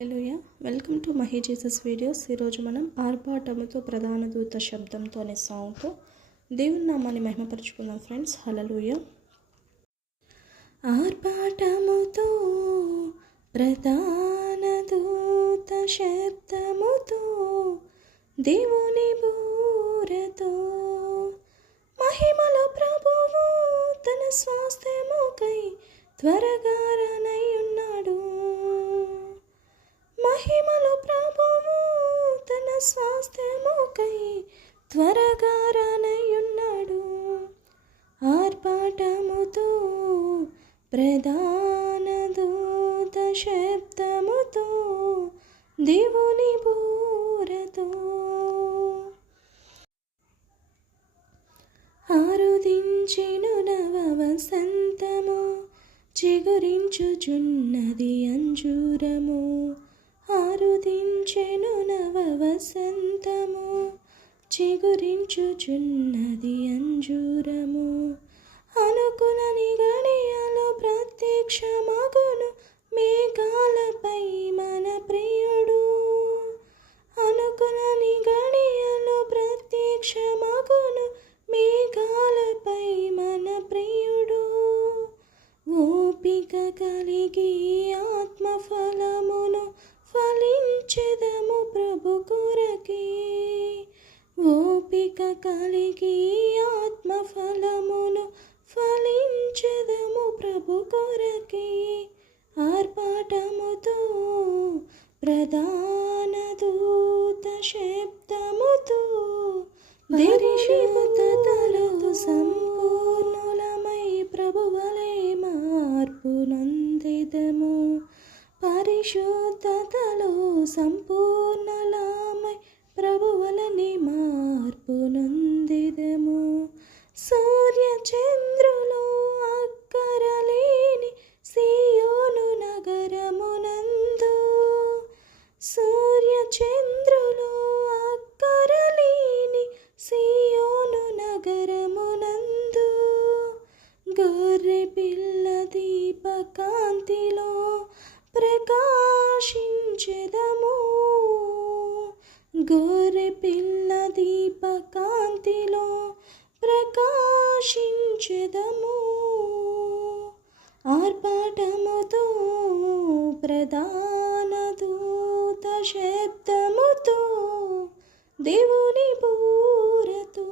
Hallelujah welcome to Mahi Jesus videos. ఈరోజు మనం ఆర్భాటముతో ప్రధాన దూత శబ్దంతో అనే సాంగ్తో దేవుని నామాన్ని మహిమపరుచుకుందాం ఫ్రెండ్స్. హల్లెలూయా. ఆర్భాటముతో ప్రధాన దూత శబ్దముతో దేవుని బూరతో మహిమల ప్రభువు తన స్వాస్థ్యముకై త్వరగా రానయ్యున్నాడు. మహిమలో ప్రభువు తన స్వాస్థ్యముకై త్వరగా రానయ్యున్నాడు. ఆర్భాటముతో ప్రధాన దూత శబ్దముతో దేవుని బూరతో ఆరుదించెను నవ వసంతము, చిగురించుచున్నది అంజూరము. ఆరుదించెను నవ వసంతము, చిగురించుచున్నది అంజూరము. అనుకునని గడియలో ప్రత్యక్షమగును మేఘాలపై మన ప్రియుడు. అనుకునని గడియలో ప్రత్యక్షమగును మేఘాలపై మన ప్రియుడు. ఓపిక కలిగి ఆత్మఫలమును ఫలించెదము ప్రభు కొరకే. ఓపిక కలిగి ఆత్మఫలమును ఫలించెదము ప్రభు కొరకే. ఆర్భాటముతో ప్రధాన దూత శబ్దముతో పరిశుద్ధతలో సంపూర్ణులమై ప్రభువలే మార్పు నొందెదము. పరిశుద్ధతలో సంపూర్ణలమై ప్రభువలనే మార్పు నొందెదము. సూర్య చంద్రులు అక్కరలేని సియోను నగరమునందు, సూర్య చంద్రులు అక్కరలేని సియోను నగరమునందు గొర్రె పిల్ల దీపకాంతిలో ప్రకాశించెదము. గొర్రె పిల్ల దీపకాంతిలో ప్రకాశించెదము. ఆర్భాటముతో ప్రధాన దూత శబ్దముతో దేవుని బూరతో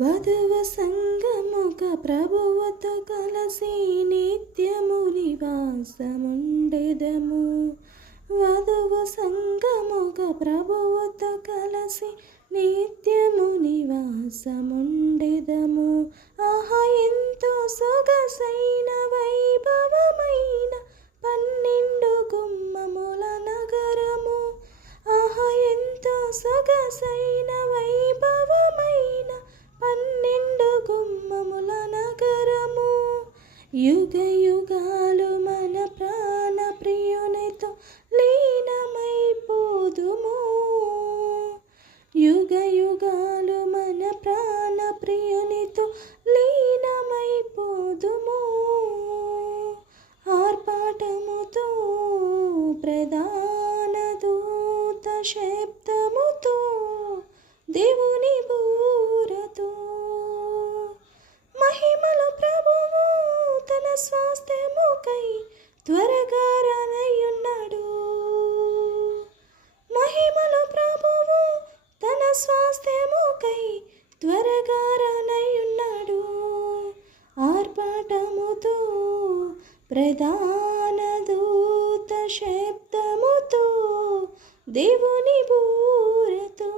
వధువు సంగముగ ప్రభువుతో కలసి నిత్యము నివాసముండెదము. వధువు సంగముగ ప్రభువుతో కలసి నిత్యము నివాసముండెదము. ఆహా ఎంతో సొగసైన వైభవమైన 12 గుమ్మముల నగరము. ఆహా ఎంతో సొగసైన వైభవమైన 12 గుమ్మముల నగరము. యుగ యుగాలు మన ప్రాణ ప్రియునితో లీనమైపోదుము. యుగ యుగాలు మన ప్రాణ ప్రియునితో లీనమైపోదుము. ఆర్భాటముతో ప్రధాన దూత శబ్దముతో దేవుని బూరతో మహిమలో ప్రభువు తన స్వాస్థ్యముకై త్వరగా రానయ్యున్నాడు. మహిమలో ప్రభువు తన స్వాస్థ్యముకై త్వరగా రానయ్యున్నాడు. ఆర్భాటముతో ప్రధాన దూత శబ్దముతో దేవుని బూరతో.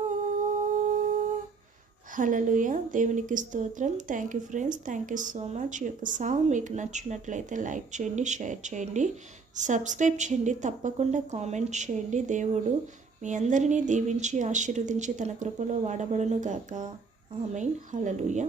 హల్లెలూయా. దేవునికి స్తోత్రం. Thank you friends, thank you so much. ఈ యొక్క సాంగ్ మీకు నచ్చినట్లయితే లైక్ చేయండి, షేర్ చేయండి, సబ్స్క్రైబ్ చేయండి, తప్పకుండా కామెంట్ చేయండి. దేవుడు మీ అందరినీ దీవించి ఆశీర్వదించి తన కృపలో వాడబడును గాక. ఆమేన్. హల్లెలూయా.